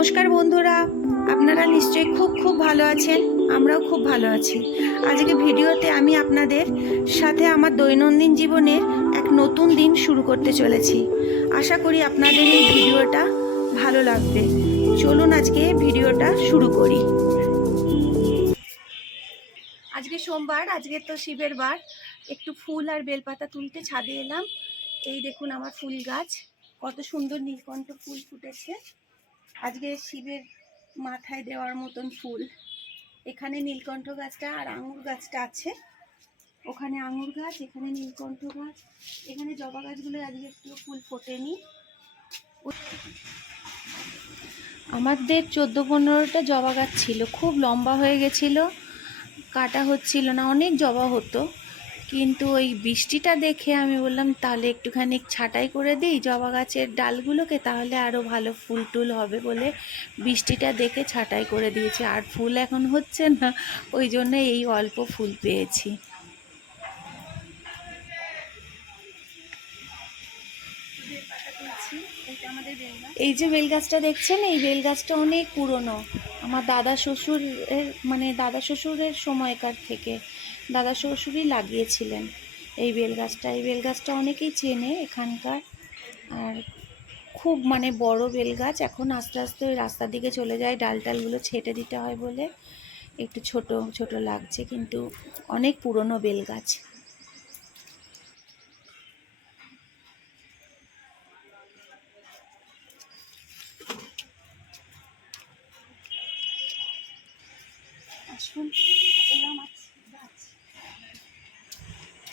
নমস্কার বন্ধুরা, আপনারা নিশ্চয়ই খুব ভালো আছেন। আমরাও খুব ভালো আছি। আজকে ভিডিওতে আমি আপনাদের সাথে আমার দৈনন্দিন জীবনের এক নতুন দিন শুরু করতে চলেছি। আশা করি আপনাদের এই ভিডিওটা ভালো লাগবে। চলুন আজকে ভিডিওটা শুরু করি। আজকে সোমবার, আজকে তো শিবের বার। একটু ফুল আর বেলপাতা তুলতে ছাদে এলাম। এই দেখুন আমার ফুল গাছ, কত সুন্দর নীলকণ্ঠ ফুল ফুটেছে। আজকে শিবের মাথায় দেওয়ার মতন ফুল। এখানে নীলকণ্ঠ গাছটা আর আঙুর গাছটা আছে। ওখানে আঙুর গাছ, এখানে নীলকণ্ঠ গাছ, এখানে জবা গাছগুলো আজকে একটু ফুল ফোটেনি। আমাদের 14-15টা জবা গাছ ছিল, খুব লম্বা হয়ে গেছিল, কাটা হচ্ছিল না, অনেক জবা হতো। কিন্তু ওই বৃষ্টিটা দেখে আমি বললাম তাহলে একটুখানি ছাঁটাই করে দিই জবা গাছের ডালগুলোকে, তাহলে আরও ভালো ফুল টুল হবে বলে বৃষ্টিটা দেখে ছাঁটাই করে দিয়েছি। আর ফুল এখন হচ্ছে না, ওই জন্য এই অল্প ফুল পেয়েছি। এই যে বেলগাছটা দেখছেন, এই বেলগাছটা অনেক পুরনো। আমার দাদা শ্বশুরের সময়কার থেকে দাদা শ্বশুরই লাগিয়েছিলেন এই বেলগাছটা। এই বেলগাছটা অনেকেই চেনে এখানকার। আর খুব বড় বেলগাছ। এখন আস্তে আস্তে ওই রাস্তার দিকে চলে যায়, ডালটালগুলো ছেটে দিতে হয় বলে একটু ছোট ছোট লাগছে, কিন্তু অনেক পুরনো বেলগাছ।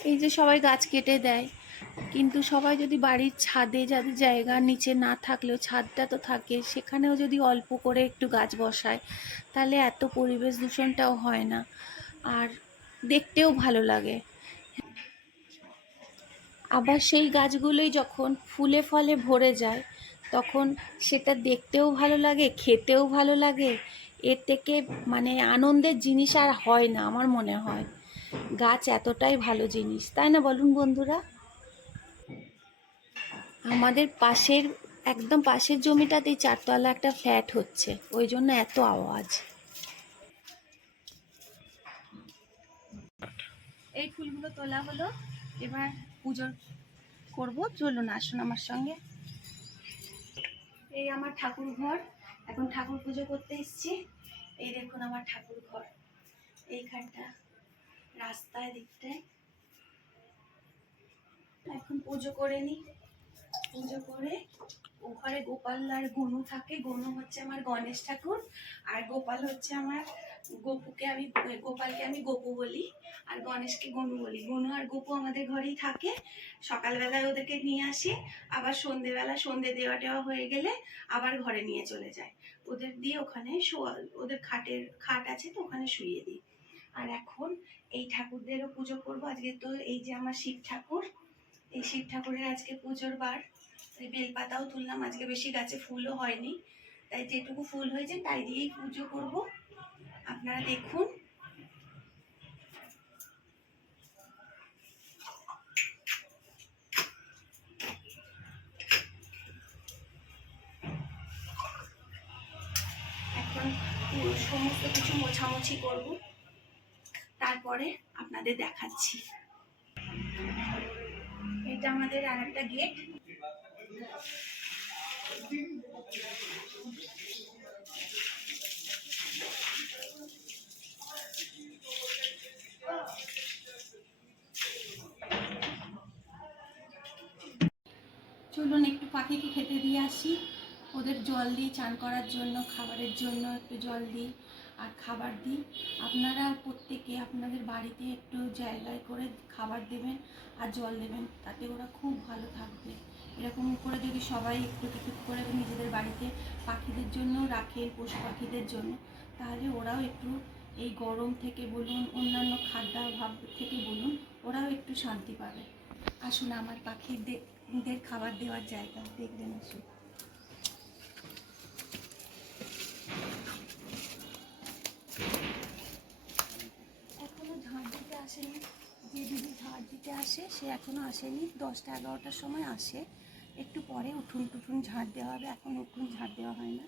এই যে সবাই গাছ কেটে দেয়, কিন্তু সবাই যদি বাড়ির ছাদে, যাদের জায়গা নিচে না থাকলেও ছাদটা তো থাকে, সেখানেও যদি অল্প করে একটু গাছ বসায়, তাহলে এত পরিবেশ দূষণটাও হয় না, আর দেখতেও ভালো লাগে। আবার সেই গাছগুলোই যখন ফুলে ফলে ভরে যায়, তখন সেটা দেখতেও ভালো লাগে, খেতেও ভালো লাগে। এর থেকে আনন্দের জিনিস আর হয় না আমার মনে হয়। গাছ এতটাই ভালো জিনিস, তাই না বলুন বন্ধুরা? আমাদের একদম পাশের জমিটাতেই 4তলা একটা ফ্ল্যাট হচ্ছে, ওই জন্য এত আওয়াজ। এই ফুলগুলো তোলা হলো, এবার পুজো করব। চলুন, আসুন আমার সঙ্গে। এই আমার ঠাকুর ঘর, এখন ঠাকুর পুজো করতে এসেছি। এই দেখুন আমার ঠাকুর ঘর, এইখানটা রাস্তায় দিকটায়। এখন পুজো করে নিই। পুজো করে ও ঘরে গোপাল আর গনু থাকে। গনু হচ্ছে আমার গণেশ ঠাকুর, আর গোপাল হচ্ছে আমার গোপালকে আমি গপু বলি, আর গণেশকে গনু বলি। গনু আর গপু আমাদের ঘরেই থাকে। সকালবেলায় ওদেরকে নিয়ে আসি, আবার সন্ধেবেলা সন্ধে দেওয়া টেওয়া হয়ে গেলে আবার ঘরে নিয়ে চলে যায়। ওদের দিয়ে ওখানে ওদের খাট আছে তো, ওখানে শুইয়ে দিই। আর এখন এই ঠাকুরদেরও পুজো করবো। আজকে তো এই যে আমার শিব ঠাকুর, এই শিব ঠাকুরের আজকে পুজোর বার। এই বেলপাতাও তুললাম, আজকে বেশি গাছে ফুলও হয়নি, তাই যেটুকু ফুল হয়েছে তাই দিয়েই পুজো করব। আপনারা দেখুন। এখন সমস্ত কিছু মোছামুছি করব, তারপরে আপনাদের দেখাচ্ছি। এটা আমাদের আর একটা গেট। চলুন একটু পাখিকে খেতে দিয়ে আসি। ওদের জল দিই, চান করার জন্য, খাবারের জন্য একটু জল দিই আর খাবার দিই। আপনারা প্রত্যেকে আপনাদের বাড়িতে একটু জায়গায় করে খাবার দেবেন আর জল দেবেন, তাতে ওরা খুব ভালো থাকবে। এরকম করে যদি সবাই একটু কিছু করে নিজেদের বাড়িতে পাখিদের জন্য রাখেন, পশু পাখিদের জন্য, তাহলে ওরাও একটু এই গরম থেকে বলুন, অন্যান্য খাদ্যাভাব থেকে বলুন, ওরাও একটু শান্তি পাবে। আসুন আমার পাখিদের খাবার দেওয়ার জায়গা দেখবেন, আসুন। এখনো ঝাঁট দিতে আসেনি, যে দিদি ঝাঁট দিতে আসে সে এখনো আসেনি। 10টা-11টার সময় আসে, একটু পরে উঠুন টুঠুন ঝাঁট দেওয়া হবে। এখন উঠুন ঝাঁট দেওয়া হয় না,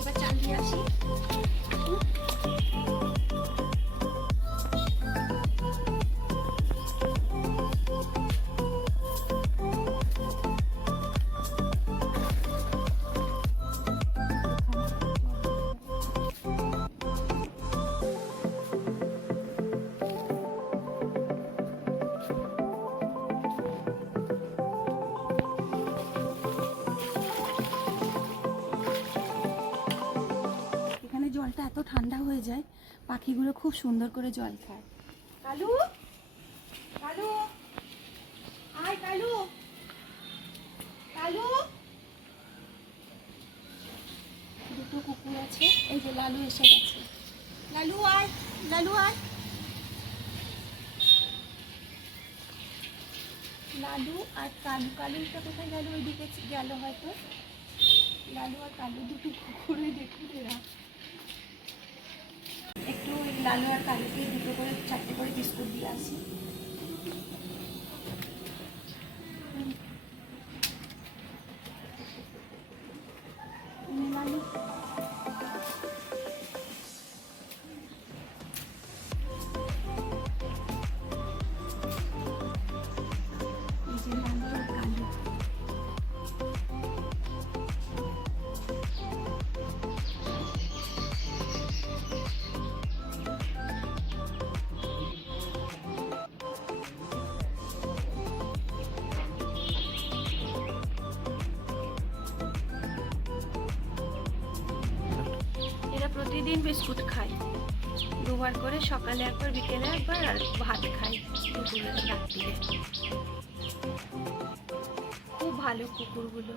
এবার চাল দিয়ে আসি। জলটা এত ঠান্ডা হয়ে যায়, পাখিগুলো খুব সুন্দর করে জল খায়। কালু, কালু, আয় কালু, কালু। দুটো কুকুর আছে, এই যে লালু এসে গেছে। লালু আয়, লালু আয়। লালু আর কালু, কালুটা কোথায় গেল? ওইদিকে গেল হয়তো। লালু আর কালু দুটো কুকুরে দেখুন এরা। একটু লালু আর কালুকে দুটো করে 4টে করে বিস্কুট দিয়ে আসি। লালু এই যে লালু আর কালু। প্রতিদিন বিস্কুট খাই, দুবার করে, সকালে একবার বিকেলে একবার, আর ভাত খাই দুপুরে রাত্রিরে। খুব ভালো কুকুরগুলো।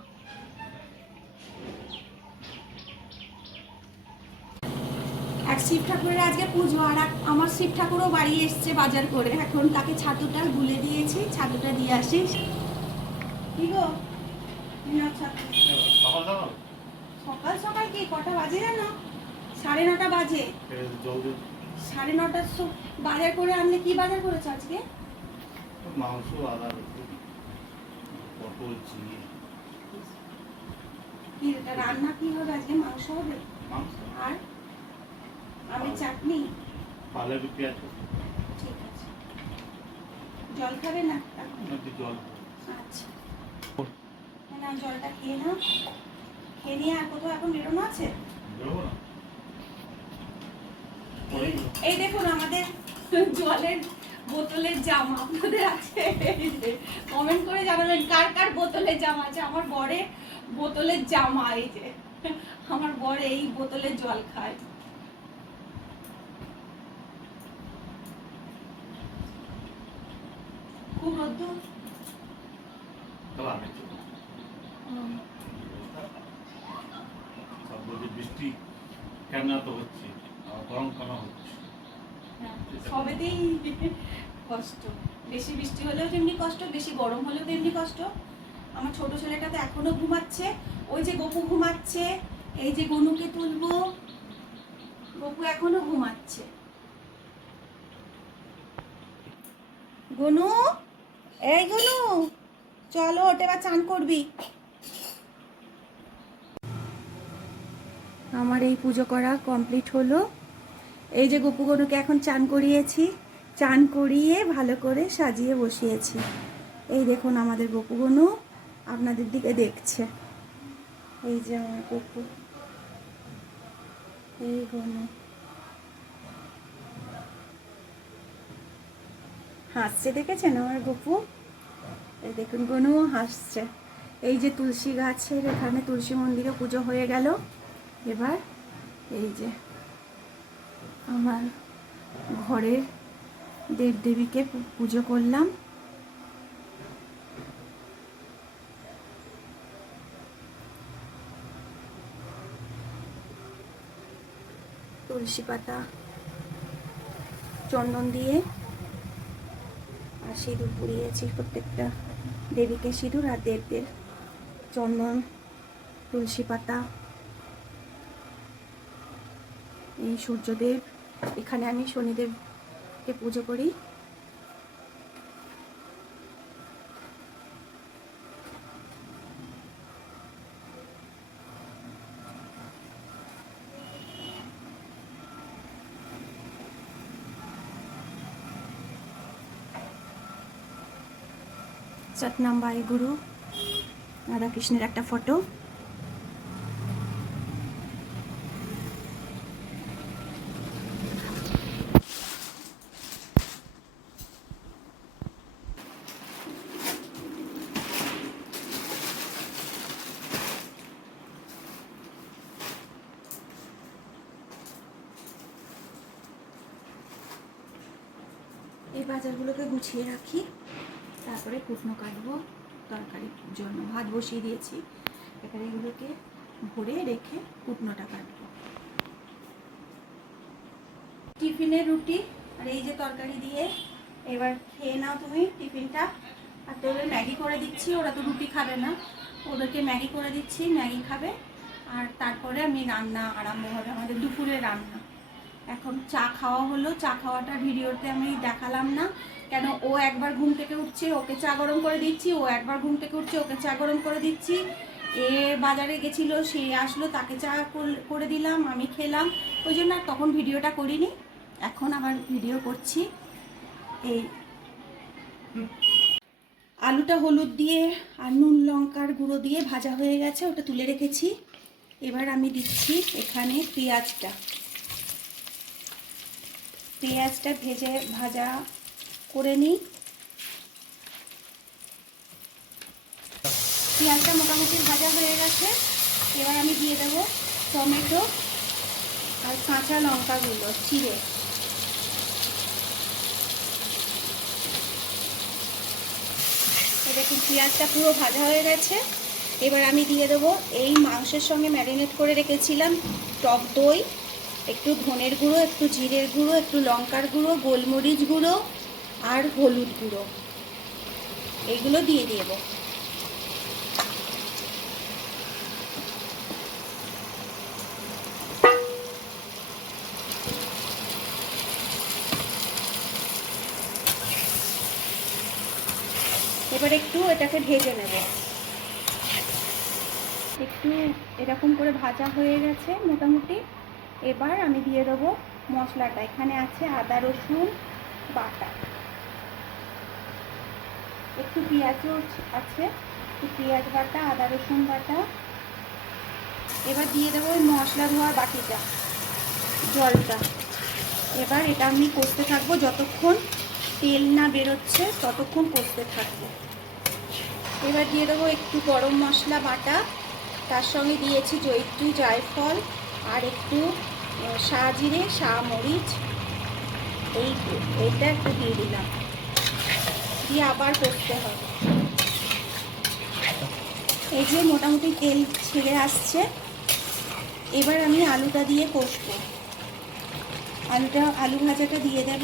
এক শিব ঠাকুরের আজকে পুজো, আর আমার শিব ঠাকুরও বাড়ি এসছে বাজার করে। এখন তাকে ছাতুটা গুলে দিয়েছি, ছাতুটা দিয়ে আসিস। কি গো সকাল সকাল কি কটা বাজে জানো? 9:30 বাজে। 9:30 বাজার করে আনলে। কি বাজার করেছো আজকে? মাংস, আদা, পটল, চিনি। কি রান্না কি হবে আজকে? মাংস হবে আর আমের চাটনি, পালে পেঁয়াজ। ঠিক আছে। জল খাবে না? জল। আচ্ছা না, জলটা খেয়ে নাও। খেয়ে নিয়ে আর কোথাও এখন বেরোনো আছে? এই দেখুন আমাদের জলের বোতলের জামা আপনাদের আছে, কমেন্ট করে জানাবেন কার কার বোতলের জামা আছে। আমার বরের বোতলের জামা, এই যে আমার বর এই বোতলের জল খায়। খুব রোদ্দুর। বৃষ্টি কেন এত হচ্ছে, গরম কেন হচ্ছে? সবেতেই কষ্ট, বেশি বৃষ্টি হলেও তেমনি কষ্ট, বেশি গরম হলেও তেমনি কষ্ট। আমার ছোট ছেলেটা তো এখনো ঘুমাচ্ছে, ওই যে গপু ঘুমাচ্ছে, এই যে গনুকে তুলবো, গপু এখনো ঘুমাচ্ছে। গনু, এই গনু চলো, ওটা এবার চান করবি। আমার এই পুজো করা কমপ্লিট হলো। এই যে গপু গনুকে এখন চান করিয়েছি, চান করিয়ে ভালো করে সাজিয়ে বসিয়েছি। এই দেখুন আমাদের গপু গনু আপনাদের দিকে দেখছে। এই যে আমার গপু, এই গনু হাসছে, দেখেছেন আমার গপু? এই দেখুন গনু হাসছে। এই যে তুলসী গাছের এখানে তুলসী মন্দিরে পুজো হয়ে গেল। এবার এই যে আমার ঘরের দেবদেবীকে পুজো করলাম। তুলসী পাতা, চন্দন দিয়ে আর সিঁদুর পরিয়েছি প্রত্যেকটা দেবীকে, সিঁদুর আর দেবদের চন্দন, তুলসী পাতা। এই সূর্যদেব, এখানে আমি শনিদেবকে পুজো করি। সতনাম বায়ুগুরু, রাধাকৃষ্ণের একটা ফটো। এই বাজারগুলোকে গুছিয়ে রাখি, তারপরে কুটনো কাটবো তরকারির জন্য। ভাত বসিয়ে দিয়েছি, এখানে এগুলোকে ভরে রেখে কুটনোটা কাটবো। টিফিনে রুটি আর এই যে তরকারি দিয়ে এবার খেয়ে নাও তুমি টিফিনটা। আর তোদের ম্যাগি করে দিচ্ছি, ওরা তো রুটি খাবে না, ওদেরকে ম্যাগি করে দিচ্ছি, ম্যাগি খাবে। আর তারপরে আমি রান্না আরম্ভ হবে, আমাদের দুপুরে রান্না। এখন চা খাওয়া হলো, চা খাওয়াটা ভিডিওতে আমি দেখালাম না, কেন ও একবার ঘুম থেকে উঠছে, ওকে চা গরম করে দিচ্ছি, ও একবার ঘুম থেকে উঠছে, ওকে চা গরম করে দিচ্ছি। এ বাজারে গেছিলো, সে আসলো, তাকে চা করে দিলাম, আমি খেলাম, ওই জন্য আর তখন ভিডিওটা করিনি। এখন আবার ভিডিও করছি। এই আলুটা হলুদ দিয়ে আর নুন লঙ্কার গুঁড়ো দিয়ে ভাজা হয়ে গেছে, ওটা তুলে রেখেছি। এবার আমি দিচ্ছি এখানে পেঁয়াজটা ভাজা করে নিই। পেঁয়াজটা মোটামুটি ভাজা হয়ে গেছে, এবার আমি দিয়ে দেবো টমেটো আর কাঁচা লঙ্কাগুলো চিড়ে। দেখুন পেঁয়াজটা পুরো ভাজা হয়ে গেছে। এবার আমি দিয়ে দেবো এই মাংসের সঙ্গে ম্যারিনেট করে রেখেছিলাম টক দই, একটু ধনের গুঁড়ো, একটু জিরের গুঁড়ো, একটু লঙ্কার গুঁড়ো, গোলমরিচ গুঁড়ো আর হলুদ গুঁড়ো, এগুলো দিয়ে দেবো। এবার একটু এটাকে ভেজে নেব। একটু এরকম করে ভাজা হয়ে গেছে মোটামুটি। এবার আমি দিয়ে দেবো মশলাটা। এখানে আছে আদা রসুন বাটা, একটু পেঁয়াজও আছে, পেঁয়াজ বাটা, আদা রসুন বাটা। এবার দিয়ে দেবো ওই মশলা ধোয়া বাটিটা, জলটা। এবার এটা আমি কষতে থাকবো, যতক্ষণ তেল না বেরোচ্ছে ততক্ষণ কষতে থাকবো। এবার দিয়ে দেবো একটু গরম মশলা বাটা, তার সঙ্গে দিয়েছি একটু জায়ফল আর একটু শাহজিরে, শাহমরিচ, এইটা একটু দিয়ে দিলাম, দিয়ে আবার কষতে হবে। এই যে মোটামুটি তেল ছেড়ে আসছে, এবার আমি আলুটা দিয়ে কষবো। আলু ভাজাটা দিয়ে দেব।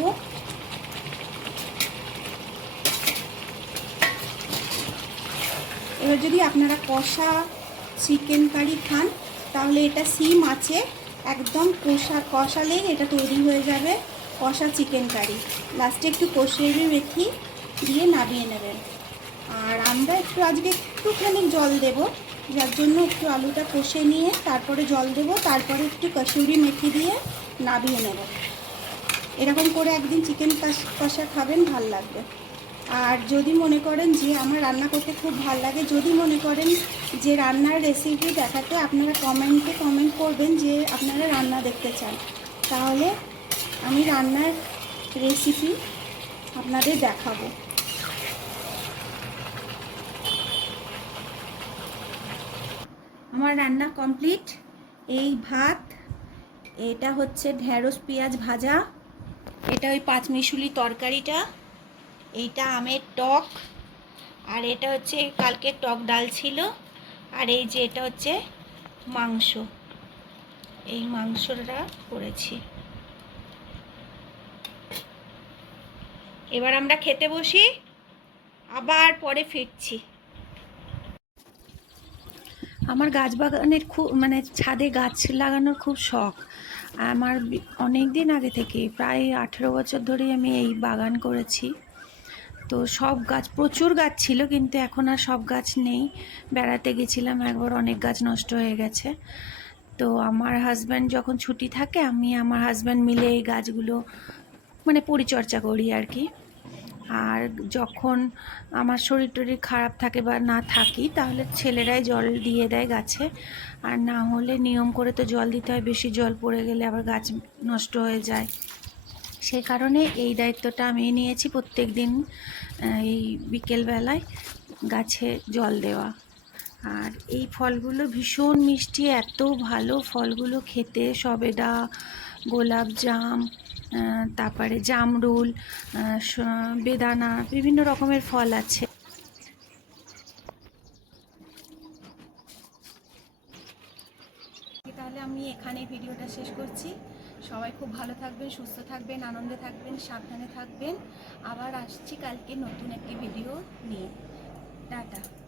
এবার যদি আপনারা কষা চিকেন কারি খান, তাহলে এটা সিম আছে একদম কষালেই এটা তৈরি হয়ে যাবে কষা চিকেন কারি। লাস্টে একটু কষিয়ে মেথি দিয়ে নামিয়ে নেবেন। আর আমরা একটু আজকে একটুখানি জল দেব, যার জন্য একটু আলুটা কষে নিয়ে তারপরে জল দেব, তারপরে একটু কসুরি মেথি দিয়ে নামিয়ে নেব। এরকম করে একদিন চিকেন কষা খাবেন, ভাল লাগবে। আর যদি মনে করেন যে আমার রান্না করতে খুব ভালো লাগে, যদি মনে করেন যে রান্নার রেসিপি দেখাতে, আপনারা কমেন্ট করবেন যে আপনারা রান্না দেখতে চান, তাহলে আমি রান্নার রেসিপি আপনাদের দেখাবো। আমার রান্না কমপ্লিট। এই ভাত, এটা হচ্ছে ঢেঁড়স পেঁয়াজ ভাজা, এটা ওই পাঁচমিশুলি তরকারিটা, এইটা আমের টক, আর এটা হচ্ছে কালকের টক ডাল ছিল, আর এই যে এটা হচ্ছে মাংস, এই মাংসটা করেছি। এবার আমরা খেতে বসি, আবার পরে ফিরছি। আমার গাছ বাগানের খুব মানে ছাদে গাছ লাগানোর খুব শখ। আমার অনেক দিন আগে থেকে, প্রায় 18 বছর ধরেই আমি এই বাগান করেছি। তো সব গাছ, প্রচুর গাছ ছিল, কিন্তু এখন আর সব গাছ নেই। বেড়াতে গেছিলাম একবার, অনেক গাছ নষ্ট হয়ে গেছে। তো আমার হাজব্যান্ড যখন ছুটি থাকে, আমি আমার হাজব্যান্ড মিলে এই গাছগুলো মানে পরিচর্যা করি আর কি। আর যখন আমার শরীর টরীর খারাপ থাকে বা না থাকি, তাহলে ছেলেরাই জল দিয়ে দেয় গাছে। আর না হলে নিয়ম করে তো জল দিতে হয়, বেশি জল পড়ে গেলে আবার গাছ নষ্ট হয়ে যায়। সেই কারণে এই দায়িত্বটা আমি নিয়েছি, প্রত্যেক দিন এই বিকেলবেলায় গাছে জল দেওয়া। আর এই ফলগুলো ভীষণ মিষ্টি, এত ভালো ফলগুলো খেতে, সবেদা, গোলাপ জাম, তারপরে জামরুল, বেদানা, বিভিন্ন রকমের ফল আছে। তাহলে আমি এখানে ভিডিওটা শেষ করছি। সবাই খুব ভালো থাকবেন, সুস্থ থাকবেন, আনন্দে থাকবেন, সাবধানে থাকবেন। আবার আসছি কালকে নতুন একটি ভিডিও নিয়ে। টাটা।